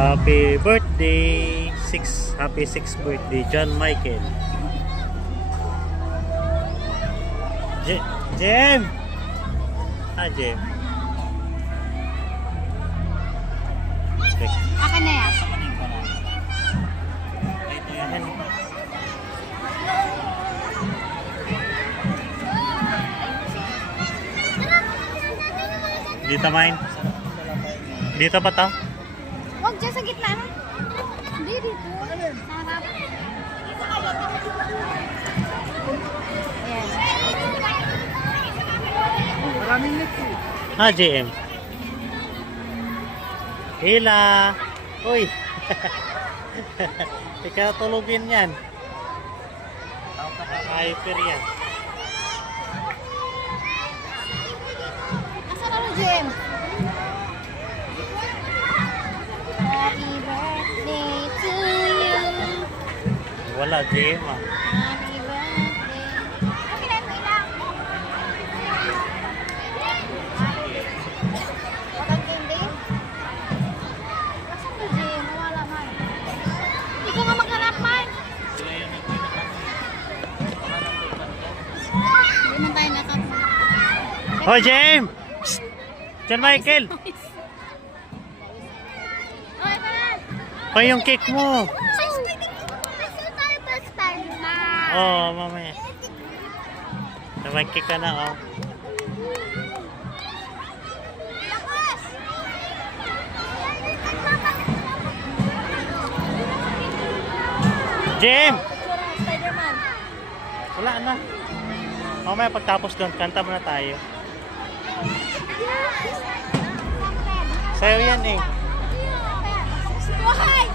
Happy birthday, happy 6th birthday, John Michael. Jem! Jem. Akin na yan. Ito yan. Dito main. Dito pa to? Huwag dyan sa gitna na. Hindi dito. Sa harap. Ayan. Maraming mix eh. JM. Hila. Uy. Ikaw tulugin yan. Hyper yan. Asan ano, Jim? Happy birthday to you. Wala, JM ah. Happy birthday. Okay na, ito ilang. Walang candy? Asan to, Jim? Wala man. Hindi ko nga maghanap man. Hindi man tayo nakap. Oh, JM! Psst! John Michael! Okay pa na. Pa yung cake mo. Oh, mamaya. May cake ka na, oh. Jim! Wala na. Mamaya pagtapos doon, kanta muna tayo. Sayo yan eh. Why?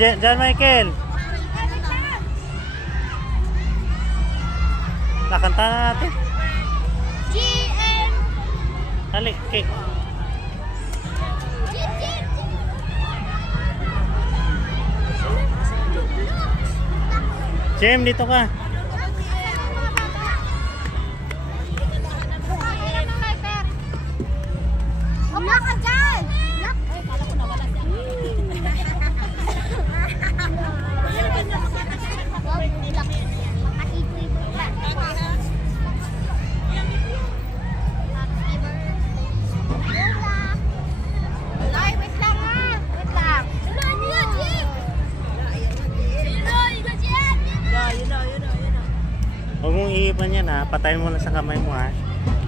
John Michael! Nakanta na natin. GM! Hali, cake. Jim, dito ka. Wala ka dyan! Ay, kala ko nawala siya. Ay, wait lang ha. Wait lang. Huwag mong iipan yan ha. Patayin mo na sa kamay mo ha.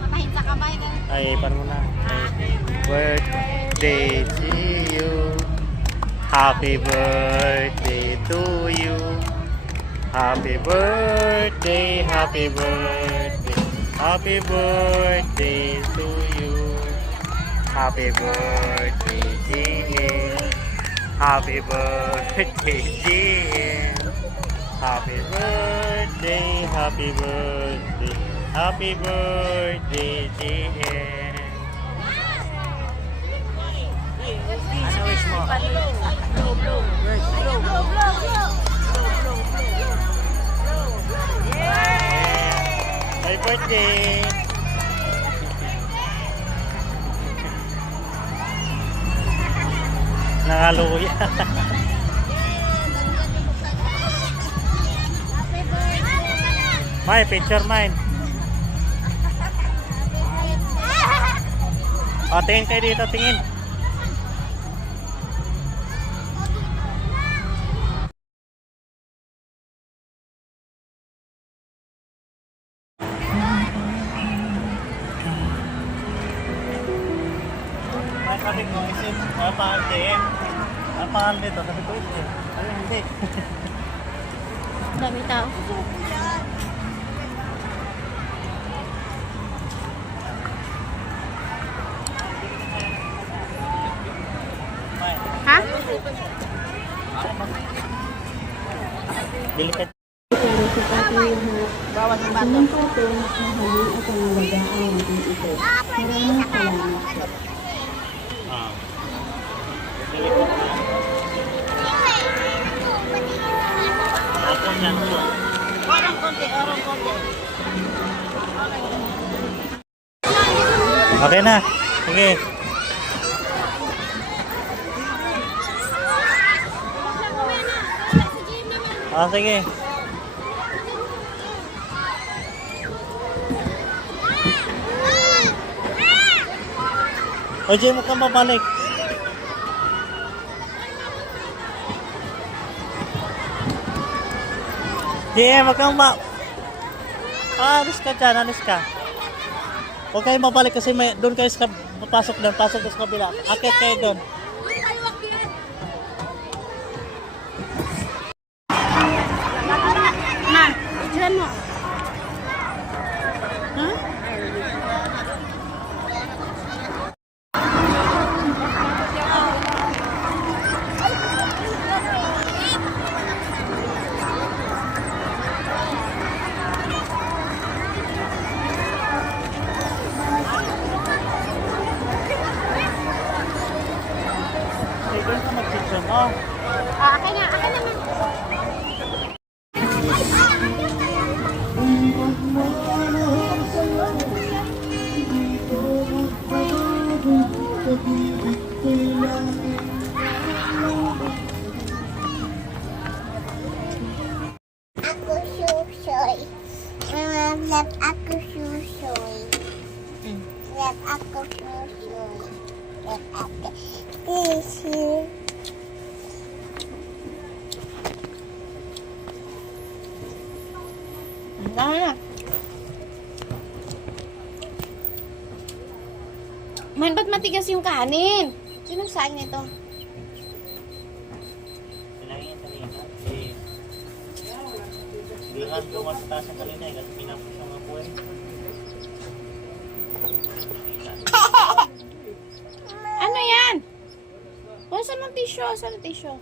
Matahin sa kamay ka. Ay, ipan mo na. Birthday to you. Happy birthday to you. Happy birthday, happy birthday. Happy birthday to you. Happy birthday, GM. Happy birthday, GM. Happy birthday, happy birthday. Happy birthday, GM. Ano wish mo? Happy birthday! Nangaluya. May picture mine. O, tingin kayo dito, tingin. Ay, sabi ko, isip, napahal din. Napahal dito, sabi ko, isip. Ay, hindi. Dami tao. Ha? Delikad. Bawas ng bato. Ah. Delikad. Yan. Parang konti. Okay na. Sige. Sige. O, Jay, mo kang babalik. Jay, wag kang alis ka dyan, alis ka. Huwag kayo mabalik kasi may, doon kayo sa pasok doon, pasok doon sa kabila. Akit kayo doon. Ma, dyan mo. Ha? Hey, doon ka mag-picture mo. Akin na, akin naman. Aku susoy. Lap aku susoy. Lap aku susoy. Lap aku susoy. Dami na. Man, ba't matigas yung kanin? Sinong saing nito? Kailangan yung kanina. Hindi ka lumas sa taas ng kanina kasi pinapos ang mga buwan. Ano yan? O, saan ang tissue? Saan ang tissue?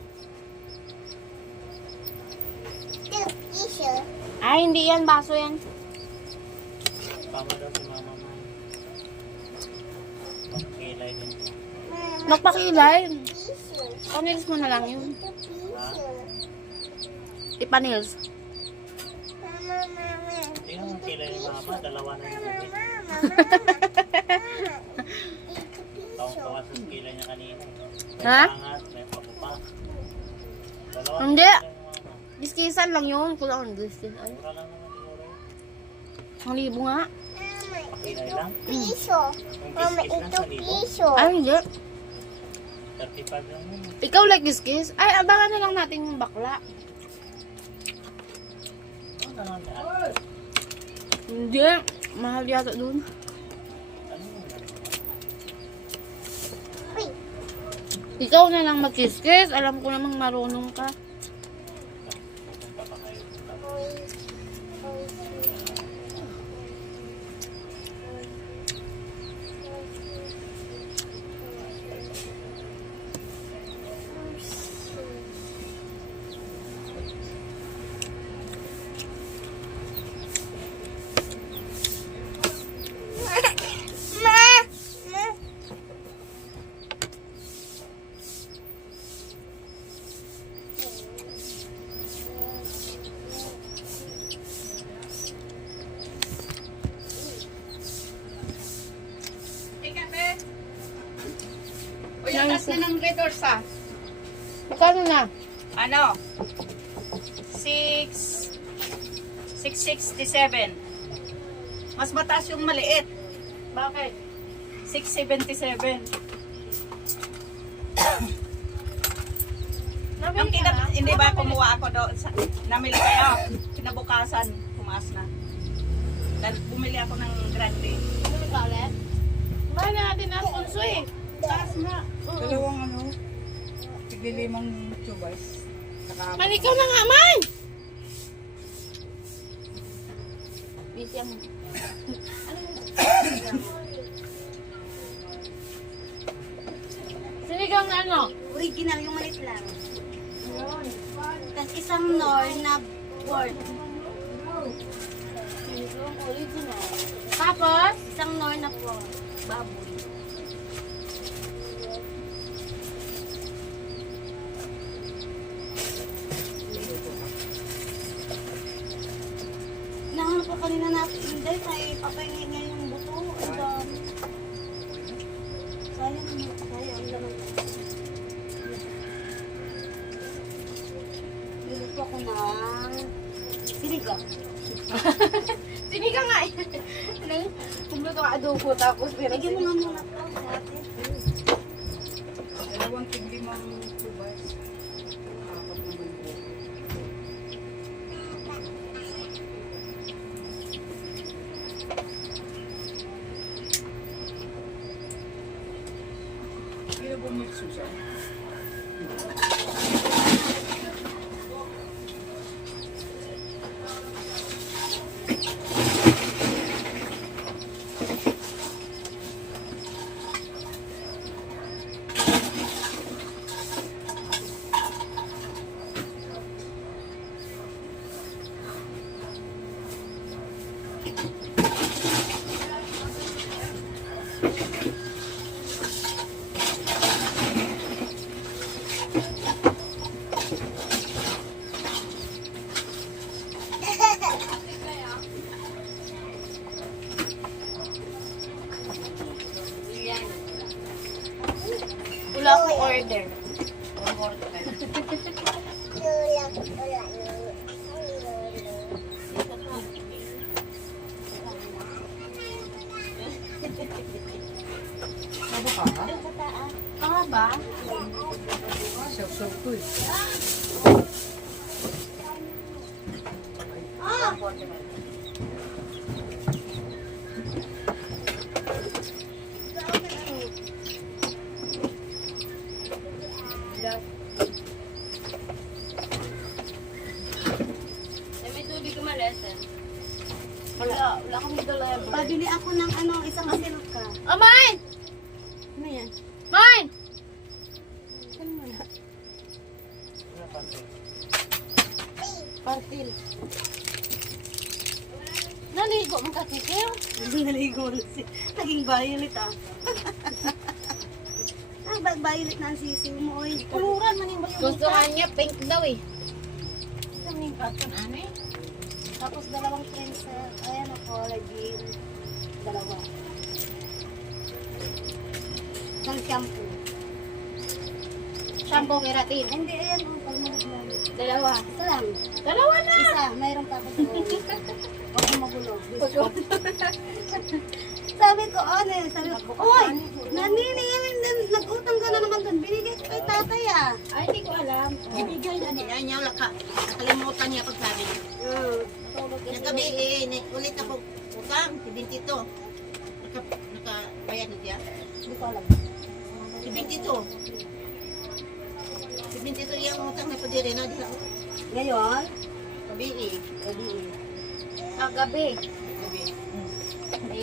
Tissue. Ay, hindi yan. Baso yan. Pama daw si mama mo. Magkilay din. Nagpakilay. Tissue. Panils mo na lang yun. Tissue. Ipanils. Mama, mama. Tingnan mo kilay ni mama, dalawa na yung bibig. Tawang-tawa sa kilay niya kanina. May Ha? pangat, may papupa. Dalawa na Hindi. kilay ni mama. Diskisan lang yun. Kulang ang diskis. Ay, Mura lang naman siguro yun. ang libo nga. Pakilay lang. Piso. Yung Mama, kiss-kiss lang ito sa libo. piso. Ay, hindi. 35 lang yun. Ikaw like diskis? Ay, abangan na lang natin yung bakla. Ano na lang lahat? Hindi. Mahal yata dun. Ano yun? Uy. Ikaw na lang mag-kiss-kiss. Alam ko namang marunong ka. Pupunta pa kayo. Uy. Uy. O yung taas na ng Red Horse ah. Magkano na? Ano? 667. Mas mataas yung maliit. Bakit? 677. Nabili ka na? Hindi ba kumuha ako doon? Namili kayo. Kinabukasan, tumaas na. Bumili ako ng grande. Bumili ka ulit? Mahal na natin ang punso eh. Taas na. Dalawang ano, tigilimang tubas. Malikaw na nga man! Busy ang... Sinigang na ano? Original yung maliit lang. Tapos isang nor na board. Sinigang original. Tapos? Isang nor na pork. Baboy. kanina natin, hindi, may papahingi niya yung buto. Ang dami. Sayang mo. Sayang, ang laman. Niluto ko ng sinigang. Sinigang nga eh. Kumulo ka adobo tapos Bigyan mo nga muna ito sa atin. Dalawang tig-limang tubas. Apat naman po. Kaya bumit Susan. Wala akong order. Ah, ba? Siyok-siyok to eh. May tubig ka malesen. Wala akong dala. Pabili ako ng ano, isang asilot ka. Oh, mine! Ano yan? Mine! Ano mo na? Partil. Naligo mo ka, Kikil? Naligo na si... Naging violet ah. Violet na ang sisiw mo oy. Kuluran man yung bayong Gusto nga niya pink daw eh. Ito yung carton ano eh. Tapos dalawang princess. Ayan o, collagen. Dalawa. Isang shampoo. Shampoo keratin. Hindi, ayan o. Palmolive lang. Dalawa. Isa lang. Dalawa na! Isa. Mayroon pa ako doon. Huwag mo magulo. Sabi ko, ano eh. Sabi ko, oy! Nanini, nag-utang ka na naman doon. Binigay ko kay tatay ah. Ay, hindi ko alam. Ibigay na niya niya laka. Nakalimutan niya pag sabi niya. Nagabi ulit ako utang si Bintito. Nakabayad na siya. Hindi ko alam. Si Bintito. Si Bintito yung utang na padiri na diha. Ngayon, Gabi eh. gabi eh. Ah, gabi. Gabi.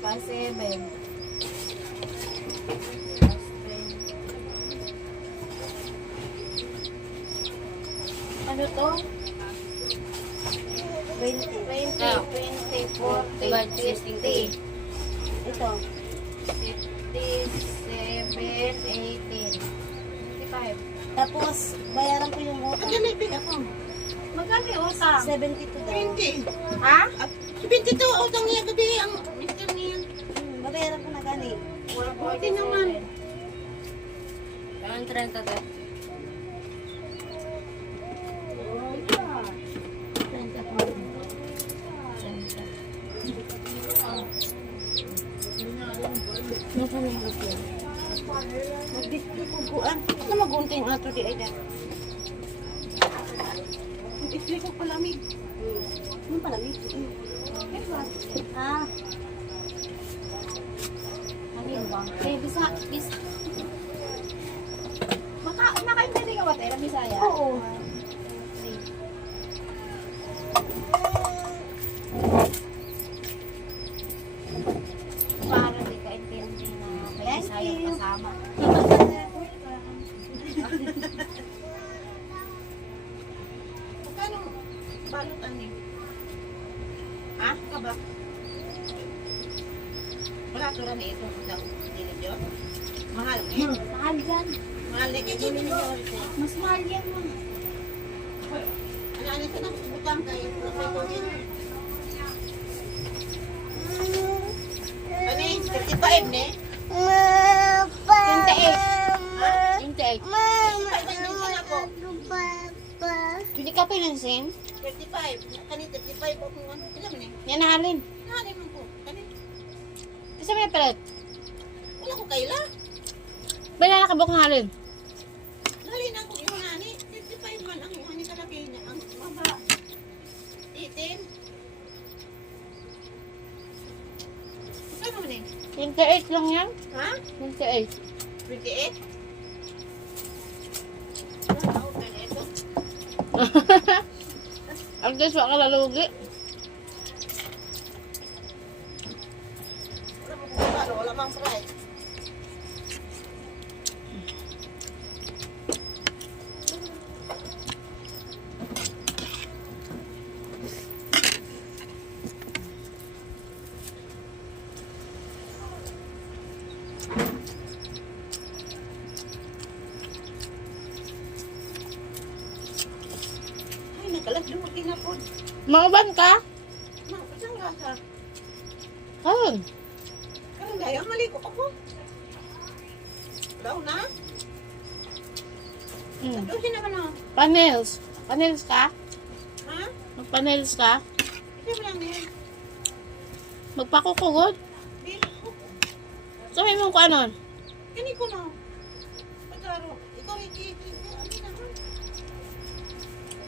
Pa 7. Ano to? 20. 20, 20, 40, 50. Ito. 57, 18. 55. Tapos, bayaran ko yung utang. Ang ganay pin ako. Magkano yung utang? 72 daw. 20. Ha? At si Bintito utang niya gabi ang mister niya. Babayaran ko na gani. Buti naman. Parang 30 to. Nasa na yung utang? Mag-display ko buwan. Ano magunting ato di ay dyan? Mag-display ko palamig. Ano palamig? Ah, Ano yun ba? Eh, bisa. Nakaintindi ka ba tayo? Bisaya? oo. Para di ka intindi na may Thank Bisaya you. kasama. Magkano balutan niya? Ha? Kaba? Wala to rin ito. Dilid yun? Mahal eh. Mahal yan. Mahal eh. Kaya hindi niyo. Mas mahal yan mo. Ano ito na? Butang kayo. 55 ne? 28. Ha? 28. 55 ang ako. Hindi ka pinansin? 35. Kani 35 ako. Ilan man eh? Yan na halin. Nani man ko. Kani. Kasi may palit. Wala ko kaila. Bala na kabok ng halin. Nali na ako yung nani. 55 man ang yung kalaki niya. Ang maba. 18. Ano man eh? 28 lang yan. Ha? 28. 28? Ang guys, wala ka lalugi. Wala mang fry. Ay, nakalag lumaki na po. Mauban ka? Ma, saan ka? Ayun. Karang gaya, maligo ako. Daw na? Doon naman ako. Panels. Panels ka? Ha? Magpanels ka? Hindi mo lang yan. Magpakukugod? Dito ko. Sabi mo kung ano? Kani ko na. Pagkaro, ikaw ikikik. Ano naman?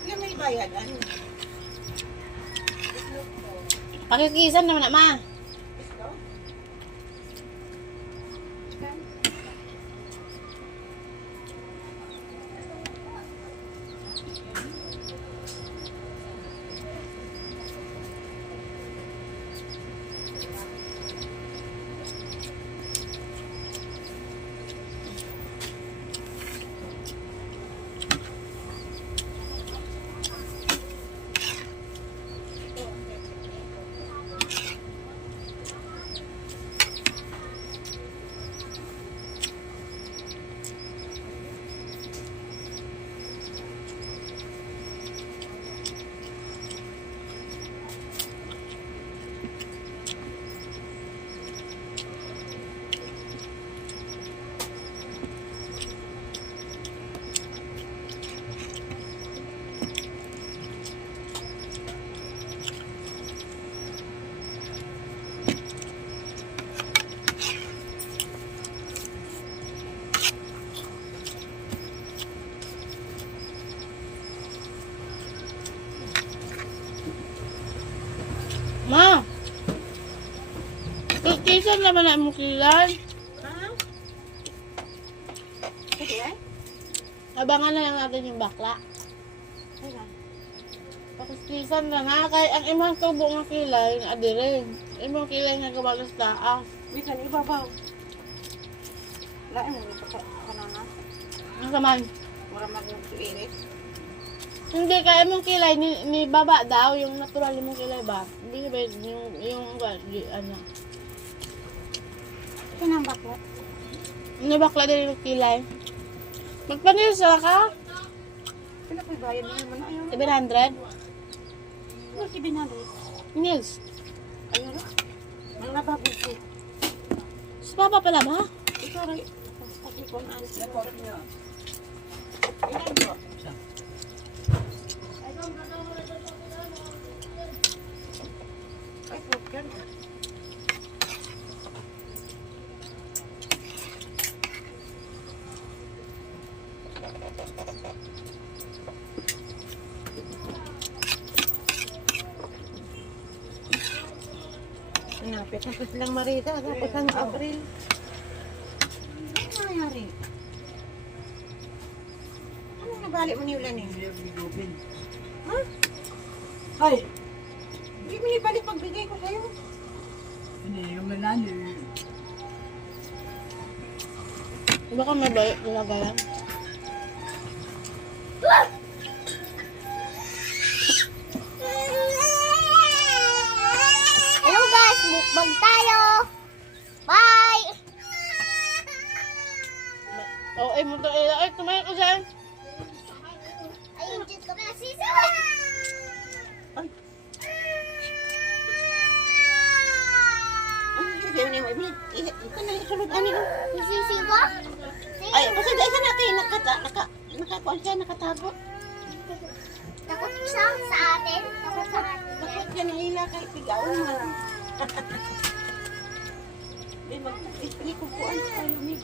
Ilan may bayad? Ano? Pakikisan naman na ma. Ito? Ma! Pakikisan naman na mo kilan. Ha? Sige? Abangan na lang natin yung bakla. Ayan. Pakikisan na na. Kaya ang imang tubo ng kilay na adirin. Imang kilay na gawalas taas. Bisan ibabaw. Lain mo na kanana. Ang saman. Mura mag-iinit. Hindi, kaya imong kilay ni baba daw. Yung natural imong kilay ba? Hindi ba ano. Kinang bakla. Ni bakla din yung kilay. Magpanil sila ka? Pila ko'y bayad mo naman ayaw. 700? Ano si Binali? Nils. Ayaw na. Ang nababog ko. Sa baba pala ba? Ito rin. Kasi kung ano. Ilan po? Ay, po, yan. Sinapit na pa silang Marita. Tapos ang Abril. Ano nangyari? Anong nabalik mo ni Ulan eh? Ha? Ay! Hindi mo nibalik pagbigay ko sa'yo. Hindi naman nani. Baka may lagayan. Hello guys, mukbang tayo. Bye! Oh, ay mo to. Ay, tumayo ko dyan. Ayun, dito ka na, sisa! Ay. Ano kayo niya maibili. Ito na isulod ani. Sisigo? Ay, kasi dahil ka natin nakakuan siya, nakatago. Takot siya sa atin. Takot sa atin. Bakit yan ang hila kahit tigaw man. Di mag-isli ko po ang kalumig.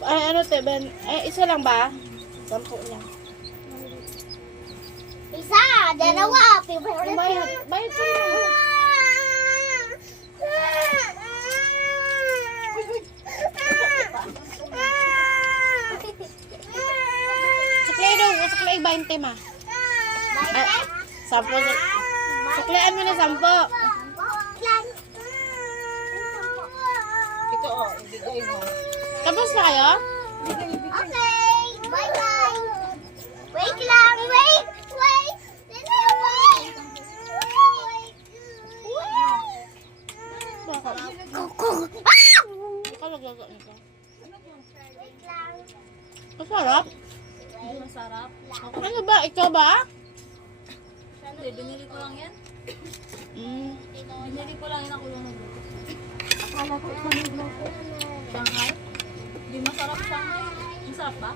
Ano te, Ben? Isa lang ba? 10 lang. Isa, dalawa. Favorite Bayad. Bayad ko lang. Suklay daw. Suklay 20 ma. 10. Suklayan mo na 10. Ito oh, ibigay mo. Tapos na kayo? Okay, bye-bye. Wait lang, wait. Wait. Bakit? Kuku. Ikaw naglaga nito. Wait lang. Masarap? Hindi masarap. Ano ba? Ikaw ba? Hindi, binili ko lang yan. Mm. Binili ko lang yan ako lang. Akala ko ikaw nagluto. Shanghai? Hindi masarap Shanghai. Masarap ba?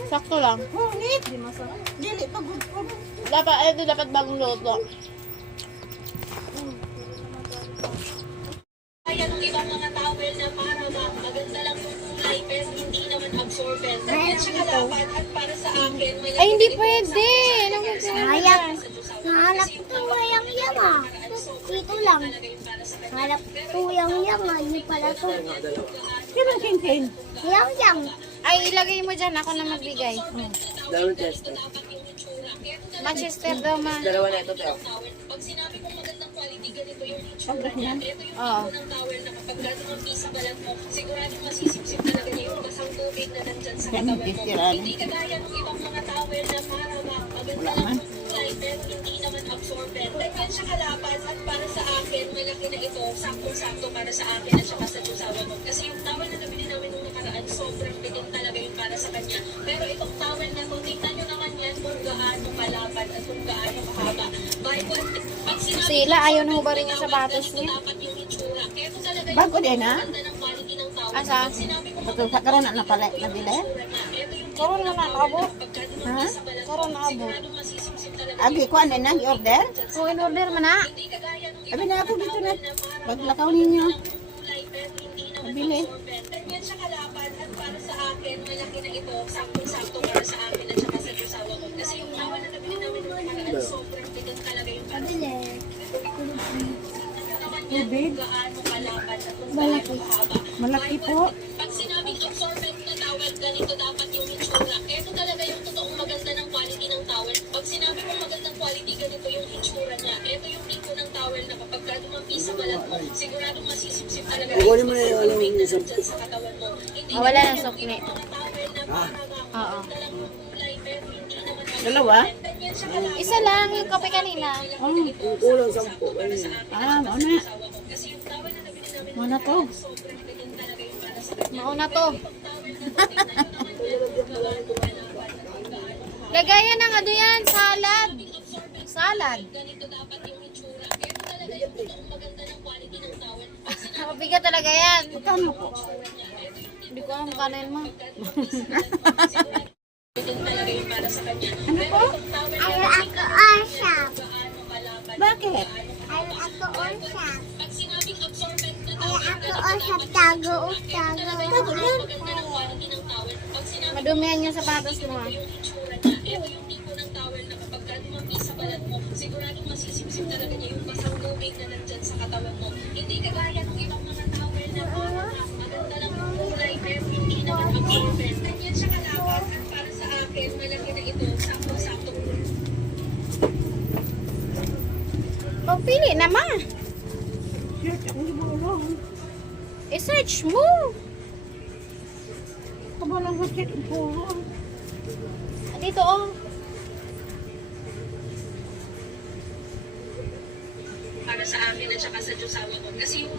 Sakto lang. Ngunit, Hindi masarap. dili pagod ko. Dapat bagong luto. Kaya ng ibang mga towel na para maganda lang yung kulay pero hindi naman absorbent. Dahil siya kalaban at para sa akin may Ay, hindi pwede. Anong Sayang. Nahanap ko yung yama. Dito lang. Hanap ko yung yama. Hindi pala to. Sino ang kin-kin? Yang. Ay, ilagay mo dyan. Ako na magbigay. Dalawang tester. Manchester daw ma. Dalawa na ito, Teo. pag sinabi kong magandang quality ganito yung itsura niya. Ito yung Oo. tipo ng towel na kapag gano'n sa balat mo, sigurado masisipsip talaga niya yung basang tubig na nandyan sa katawan mo. Hindi kagaya ng ibang mga towel na para maganda lang yung kulay pero hindi naman absorbent. Ganyan siya kalaban at para sa akin, malaki na ito, saktong-sakto para sa akin at saka sa Diyosawa ko. Kasi yung towel na nabili namin nung nakaraan, sobrang bitin talaga yung para sa kanya. Pero itong towel na to, tingnan nyo naman yan kung gaano kalaban at kung gaano kahaba. Pag sinabi Sila, ayaw na hubarin yung sapatos niya. dapat yung itsura. Kaya ito talaga yung Bago din ha? ganda ng quality ng towel. Asa? Bago sa karon na pala nabili. Karon na nakabo. Ha? Karon na abo. Agi ko ano na i-order? So, in-order mo na. Abi na ako dito na. Paglakaw ninyo. Nabili. Ganyan siya kalaban at para sa akin, malaki na ito, saktong-sakto para sa akin at saka sa Diyosawa ko. Kasi yung towel na nabili namin nung nakaraan, sobrang bitin talaga yung para sa Tubig. gaano kalaban at kung gaano kahaba. Malaki po. Pag sinabing absorbent na towel, ganito dapat yung itsura. Ito talaga yung totoong maganda ng quality ng towel. Pag sinabi kong magandang quality, ganito yung itsura niya. Ito yung tipo ng towel na kapag dumampi sa balat mo, siguradong masisipsip talaga Kukunin mo na yung ano, tubig na isang nandyan sa katawan mo. Hindi Ah, wala kagaya nang ng sukli. ibang mga towel na para Oo. lang yung kulay, pero hindi naman Dalawa? ganyan siya kalaban. Isa lang yung kape kanina. Oh. Yung kulang 10. Ano yun? Mauna. Kasi yung towel na nabili namin Mauna to. sobrang bitin talaga yung para sa kanya. Mauna to. Lagayan ng ano yan, salad. Salad. Ganito dapat yung itsura. Ito talaga yung totoong maganda ng quality ng towel. Mabigat talaga yan. Kano po? Hindi ko alam kanin mo. Bitin talaga yung para sa kanya. Ano po? Ay, ako all shop. Bakit? Ay, ako all shop. Pag sinabing absorbent na Ay, ako all shop. Tago. maganda ng quality ng towel. Pag sinabi Madumihan yung sapatos mo. ah. yung itsura niya, ito yung tipo ng towel na kapag dumampi sa balat mo, siguradong masisipsip talaga niya yung basang tubig na nandyan sa katawan mo. Hindi kagaya ng ibang mga towel na maganda lang yung kulay pero hindi naman absorbent. Ganyan siya kalaban at para sa akin, malaki na ito, sakto-sakto. Pagpili naman. Shit, ako hindi mo I-search mo. Kabalang ko shit po. Dito oh. Para sa akin at saka sa Diyosawa ko. Kasi yung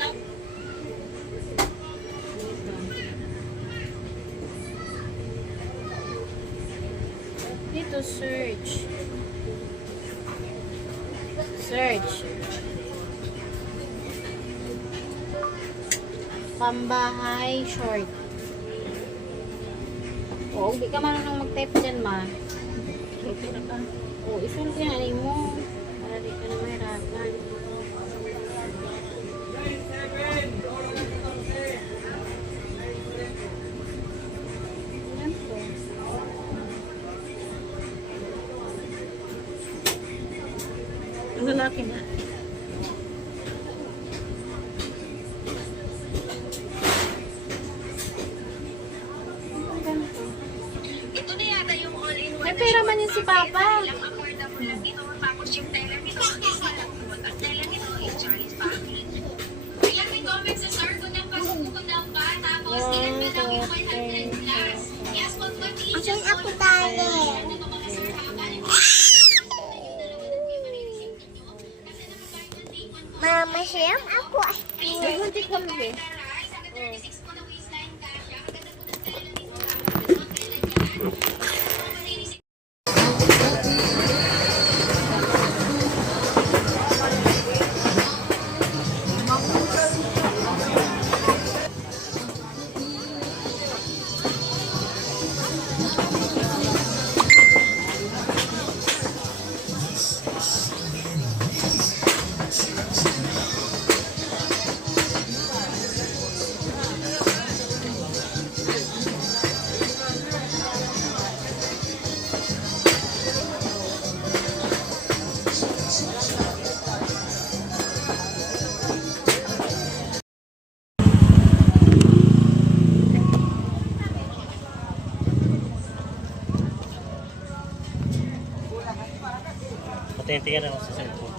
Dito search. Search. Pambahay short. Oo, di ka marunong mag-type dyan, ma. Oo, isun ko yan mo. Para di ka na mahirapan. Ayan po. Ang lalaki na. Ito na yata yung all-in-one. May pera man yun si Papa. Ilang affordable lang ito. Tapos yung teller nito is malambot. At teller nito is Charlie's Package. Ayan, may comment sa sir ko ng pagkukunan pa. Tapos ilan ba daw yung 100 plus? Yes, 120. Asan ako dali? Ano ba mga sir haba? Mama, siyam ako. May hunti kami. Patingin ako sa cellphone.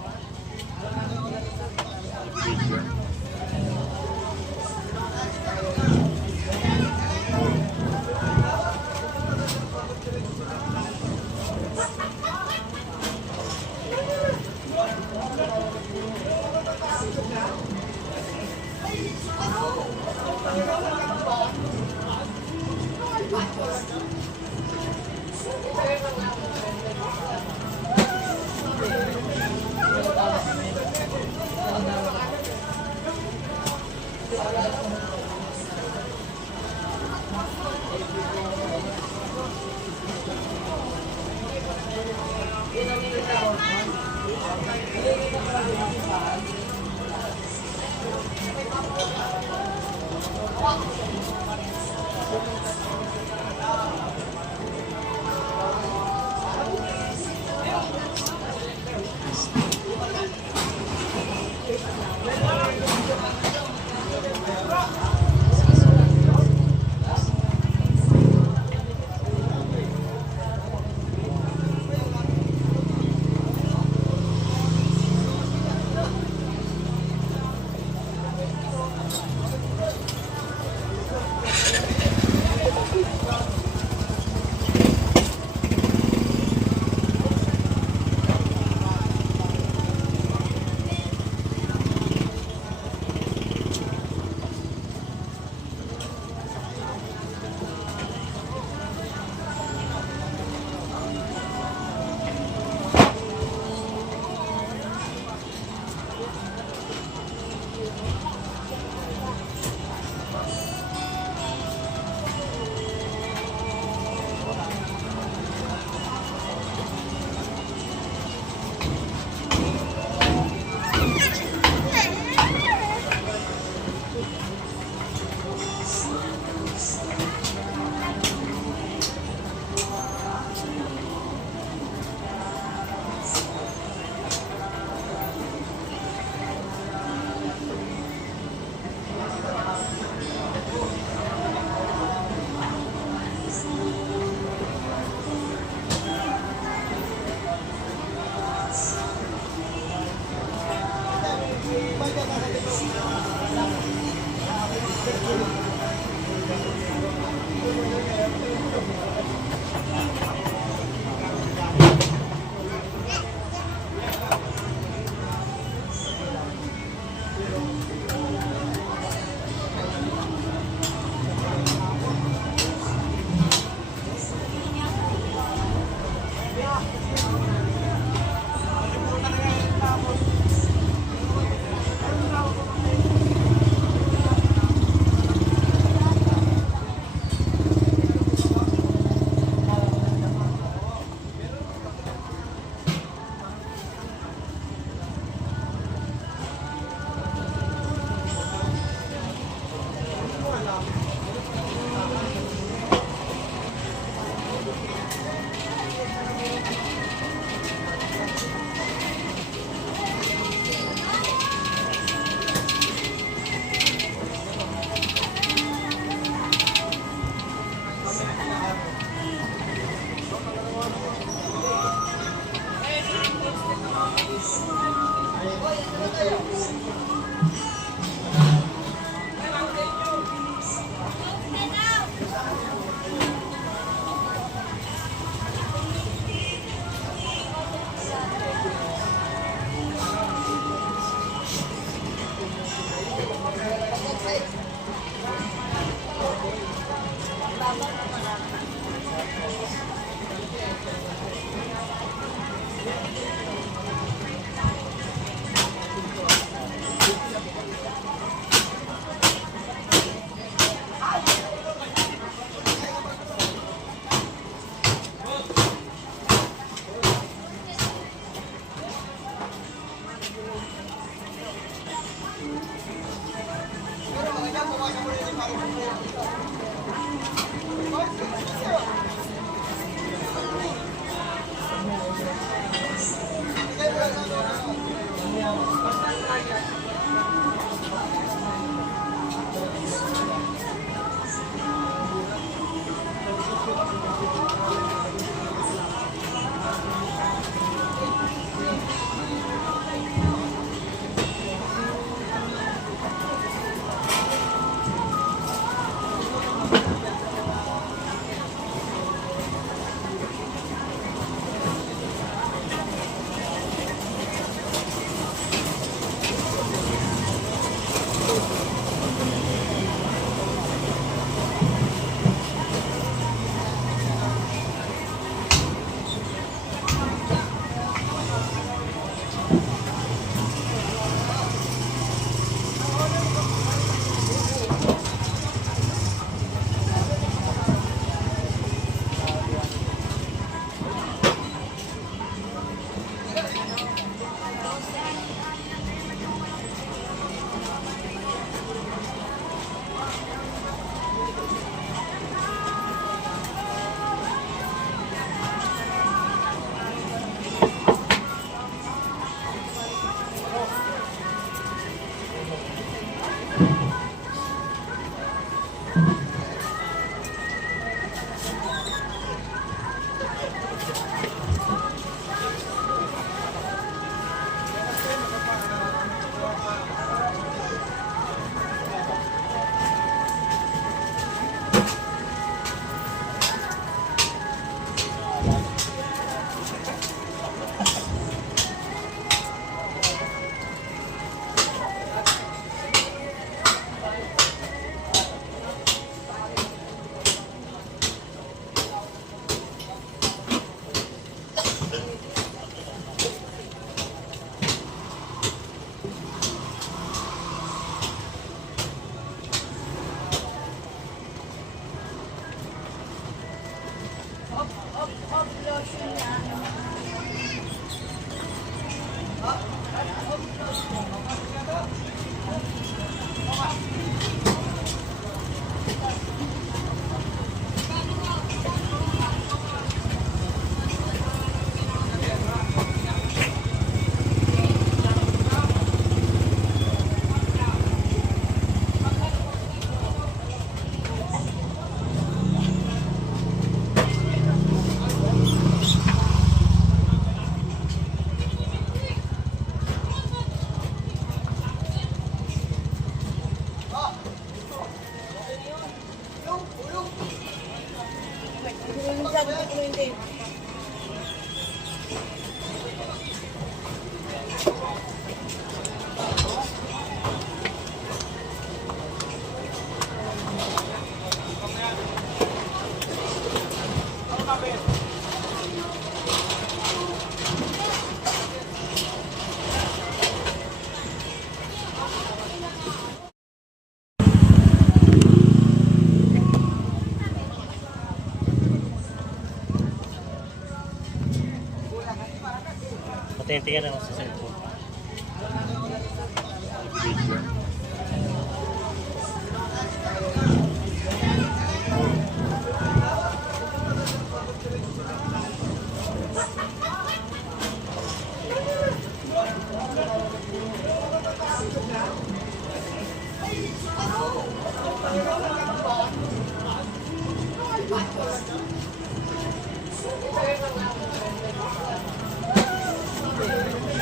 Patingin naman sa cellphone.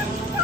Video.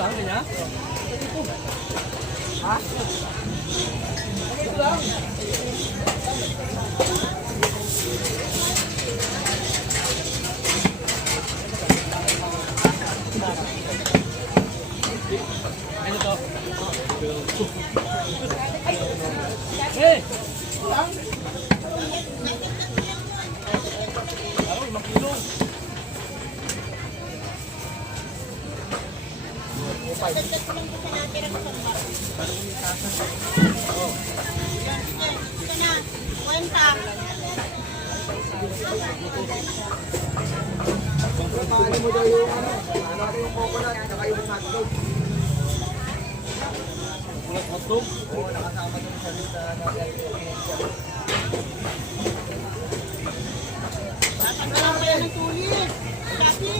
lang, ganyan? Ito na, kwenta. Tatanggalan pa yan ng tulis. Dati.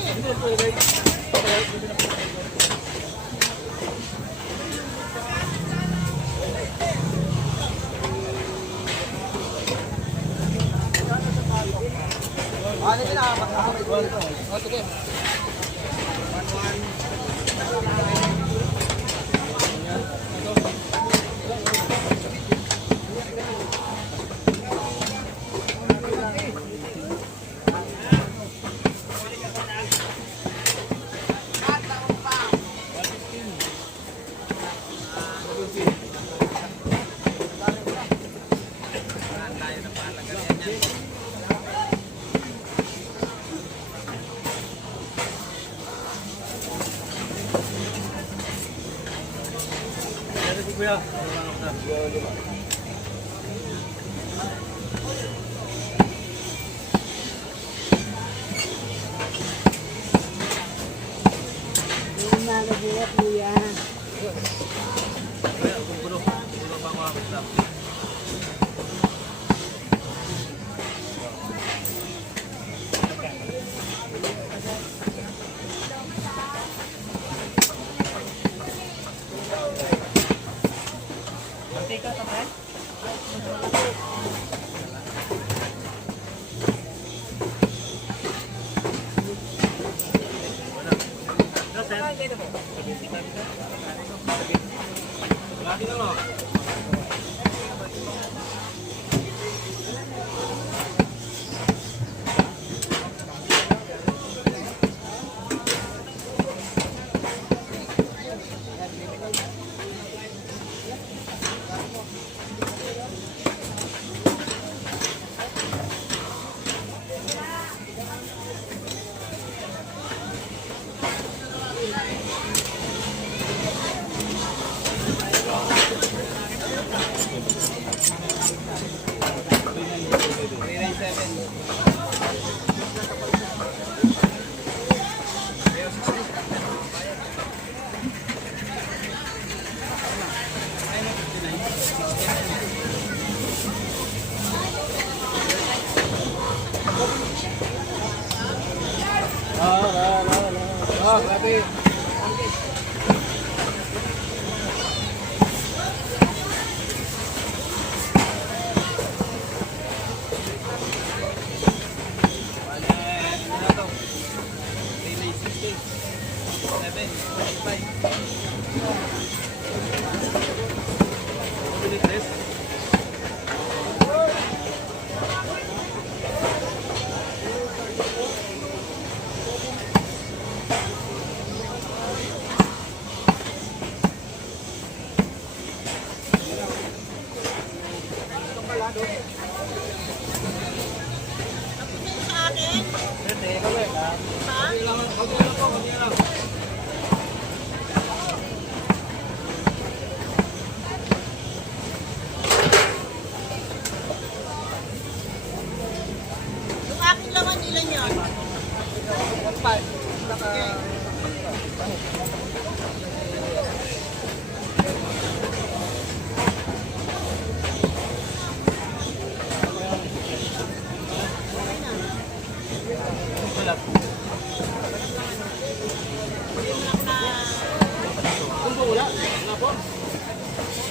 Yung akin laman ilan yun?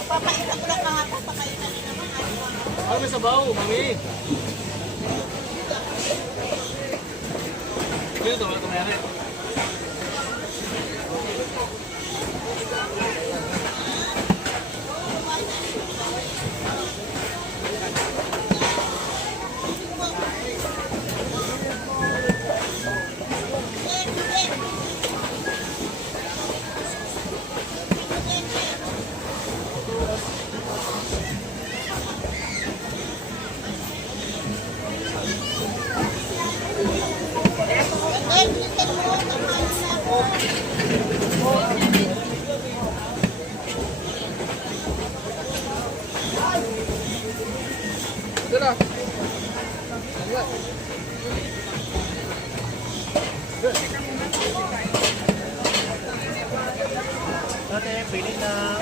Papaita ko lang kahapon, papaita rin naman. Ano may sabaw, mami? Ito, ito mayroon. Ate, pili na.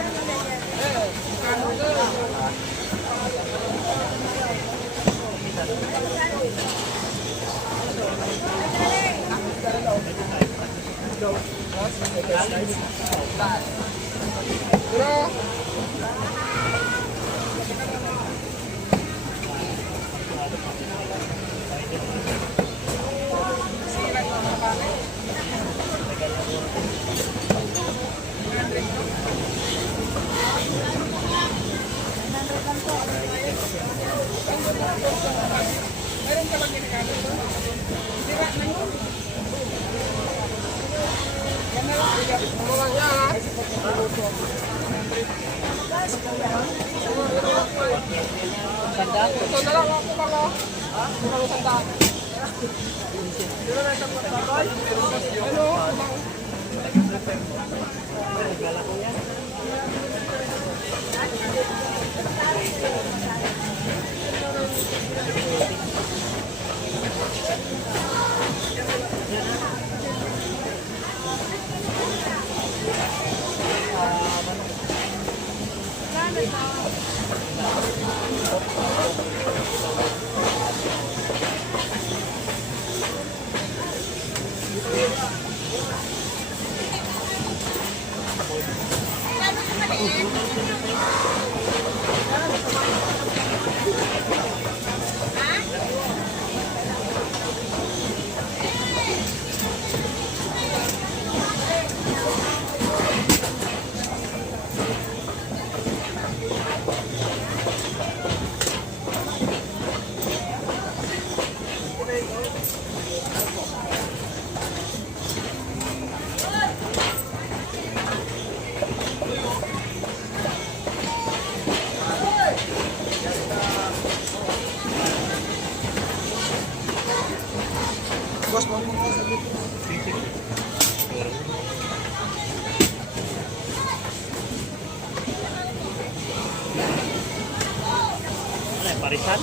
Ano yung parisan?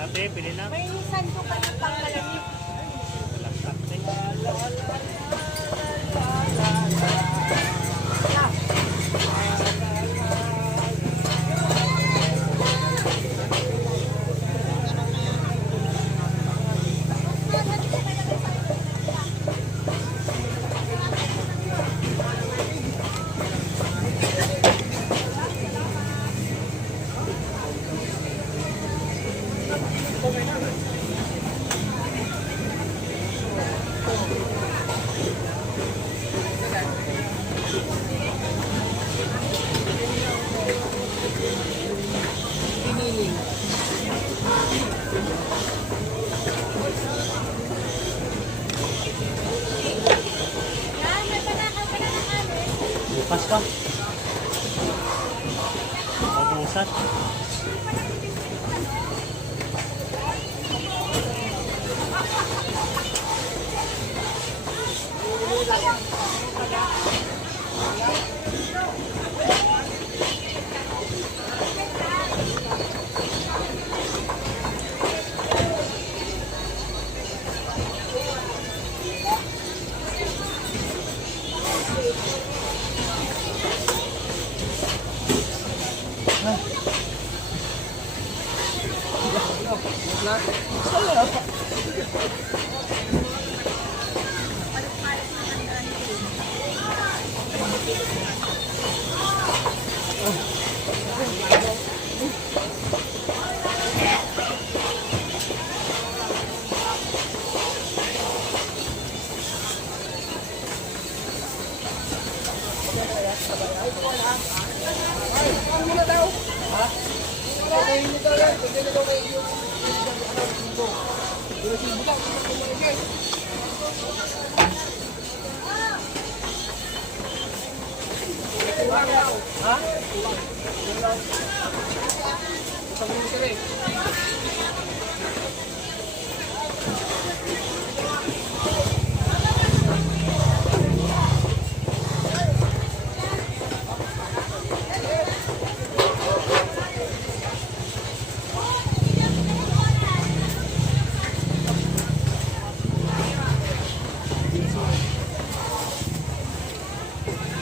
Ate, pili na. May nisan ko pa ng pangmalamig. Walang sakte. Bukas pa. Pag-uusat.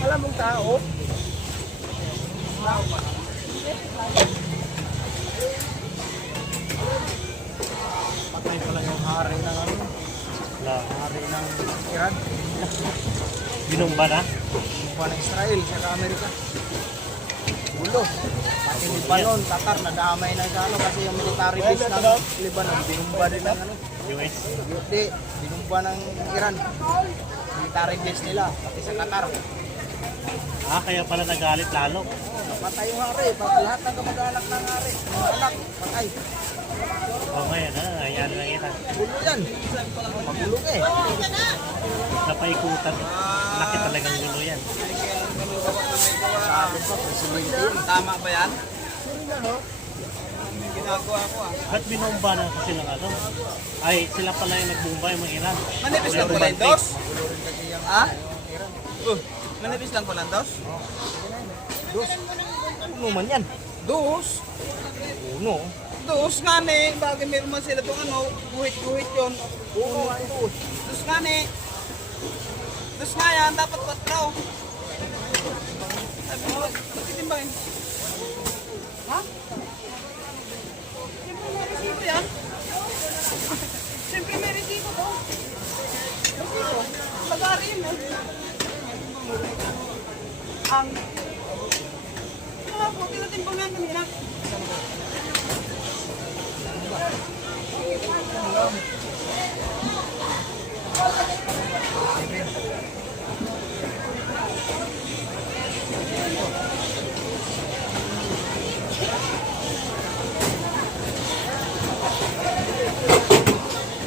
Alam mong tao? Patay pala yung hari ng ano? Hari ng Iran. Binumba na? Mukha ng Israel, saka Amerika. Gulo. Pati Lebanon, Qatar, nadamay na sa ano kasi yung military base ng Lebanon, binumba din ng ano. US? Hindi, binumba ng Iran. Military base nila, pati sa Qatar. Kaya pala nagalit lalo. Patay yung hari, lahat ng kamag-anak ng hari. Mga anak, patay. Ngayon, ayan lang kita. Gulo yan. Magulo ka eh. Napaikutan. Laki talagang gulo yan. Sabi pa, presidente yun. Tama ba yan? Ginagawa ko Ba't binumba na kasi ng ano? Ay, sila pala yung nagbumba yung mga Iran. Manipis lang pala yung dos? Ha? Manipis lang pala yung dos? Dos. Uno man yan. Dos? Uno. Dos nga ne, bagay meron man sila itong ano, guhit-guhit yun. Uno nga dos. Dos nga ne. Dos nga yan, dapat 4. Sabi mo, patitimbangin. Ha? Siyempre may resibo yan. Siyempre may resibo to. Resibo. Lagari yun eh. Ang po, tinatimbang namin na.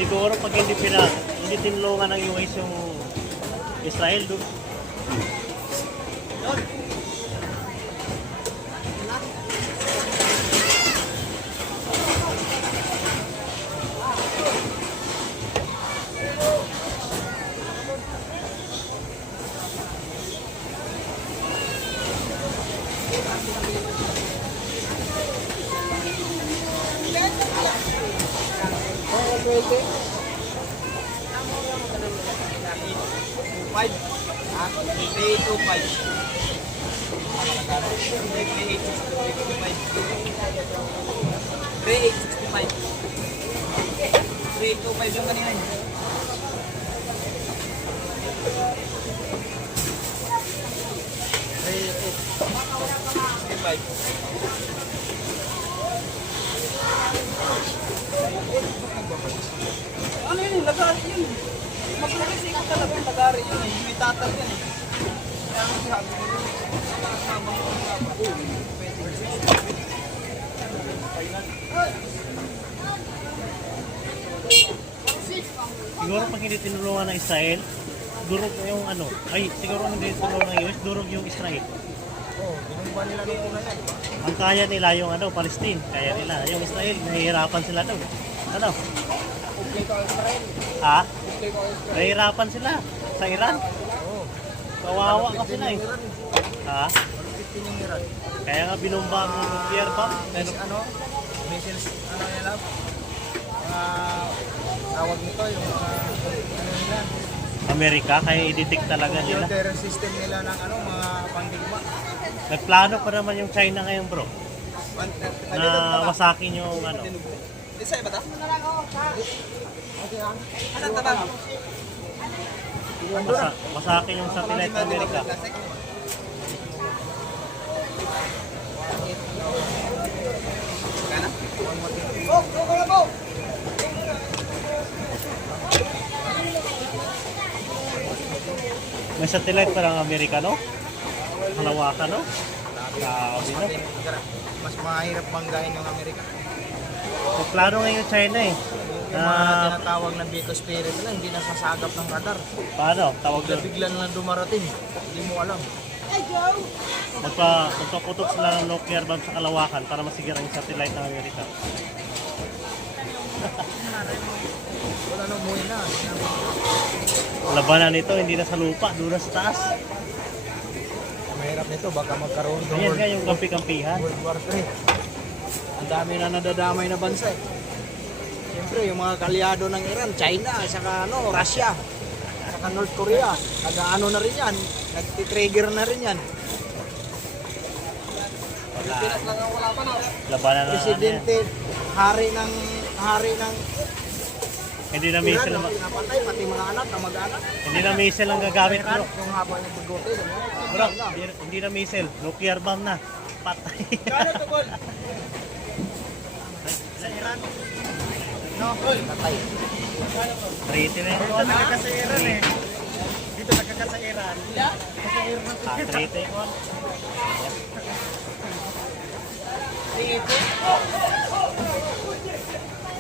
Siguro pag hindi tinulungan ng US yung Israel doon. Yung kanina yun. Ano yun? Lagari yun. Magpapasik ka talaga yung lagari yun. May tatag yan. Kaya ang sabi ko yun. Siguro pag hindi tinulungan ng Israel, durog yung ano. Ay, siguro hindi tinulungan ng US, durog yung Israel. Binumba nila nung una yan. Ang kaya nila yung ano, Palestine. Kaya nila. Yung Israel, nahihirapan sila doon. Ano? Ha? Nahihirapan sila sa Iran. Kawawa ka sila eh. Ha? Kaya nga binumba ang nuclear bomb. Ano? Missiles, ano nila? Tawag nito yung ano nila? Amerika, kaya i-detect talaga nila. Computer system nila ng ano, mga pandigma. Nagplano pa naman yung China ngayon bro. Na wasakin yung ano. Isa ba ito? Asan tabang? Wasakin yung satellite ng Amerika. Kana? May satellite pa ng Amerika, no? Halawakan, no? Grabe, no? Mas mahirap banggain yung Amerika. Plano ngayon China eh. Yung mga tinatawag na Biko Spirit na hindi nasasagap ng radar. Paano? Tawag doon. Bigla na lang dumarating. Hindi mo alam. Magpaputok sila ng nuclear bomb sa kalawakan para masigir ang satellite ng Amerika. Wala nang umuwi na. Labanan nito, hindi na sa lupa, doon na sa taas. Mahirap nito, baka magkaroon ng Ayan nga yung kampi-kampihan. World War 3. Ang dami na nadadamay na bansa eh. Siyempre, yung mga kalyado ng Iran, China, saka Russia, saka North Korea, nag-ano na rin yan, nag-trigger na rin yan. Labanan na Presidente, hari ng hindi na Iran, missile ang pinapatay, pati mga anak, na mag-anak. hindi na missile ang gagamit bro. Yung haba ng bigote, Bro, hindi na missile, nuclear bomb na. Patay. Kano to, Gol? sa Iran. No, patay. Treaty na yun. Nakakasairan eh. Dito nakakasairan. Treaty ko.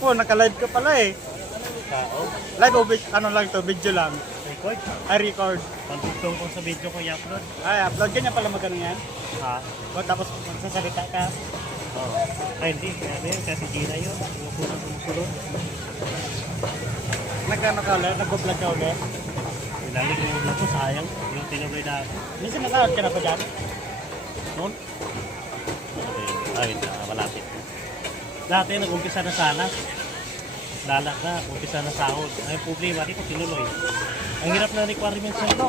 Oh, naka-live ka pala eh. Kao. Live o ano lang to, video lang. Record. I record. Pagtugtong ko sa video ko i-upload. Ay, upload ganyan pala magano yan. Ha? O, tapos magsasalita ka. Oo. Ay, hindi. Kaya yun, kasi Gina yun. Sumusunod. Nagkano ka ulit? Nag-vlog ka ulit? Inalig ko sayang. Yung tinuloy na ako. Minsan nag-out ka na ba dyan? Noon? Ay, malapit. Dati nag-umpisa na sana. Lalak na, umpisa na sahod. Ay, problema dito, tinuloy. Ang hirap na requirements nito.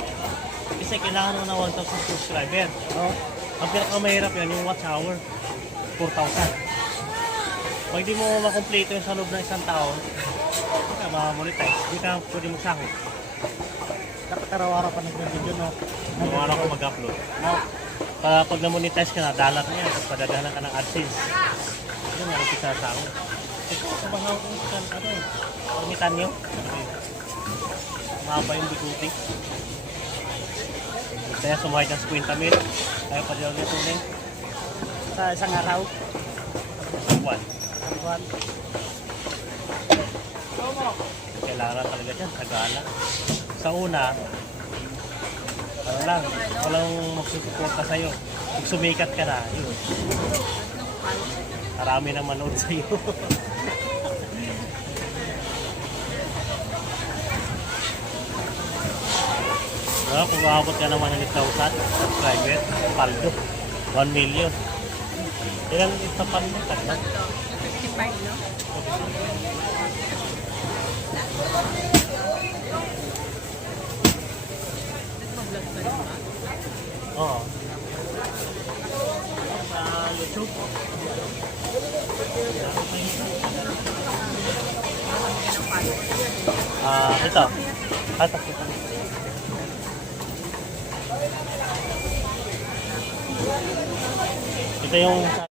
Kasi kailangan mo na 1,000 subscriber. No? Ang pinakamahirap yan, yung watch hour. 4,000. Pag di mo makomplete yung sa loob ng isang taon, hindi ka ma-monetize. Hindi ka pwede magsahod. Dapat araw-araw pa nag-video, no? Kung araw ko mag-upload. No. Pag na-monetize ka na, dalat na yan. Tapos padadala ka ng AdSense. Yun nga, umpisa sa sahod. Ito, kumahaw kung saan, permitan nyo. Mahaba yung bikuti. Kaya sumahid ng 50 mil. Kaya pa dyan ulit ulit. Sa isang araw. Buwan. Buwan. Kailangan talaga dyan, tagala. Sa una, ano lang, walang magsusuporta sa'yo. Pag sumikat ka na, yun. Marami nang manood sa'yo. Kung maabot ka naman ng 1,000 subscriber, paldo, 1 million. Ilang isa paldo ka na? 55, no? Oo. Sa YouTube. Ito. Hatak ito. Ito yung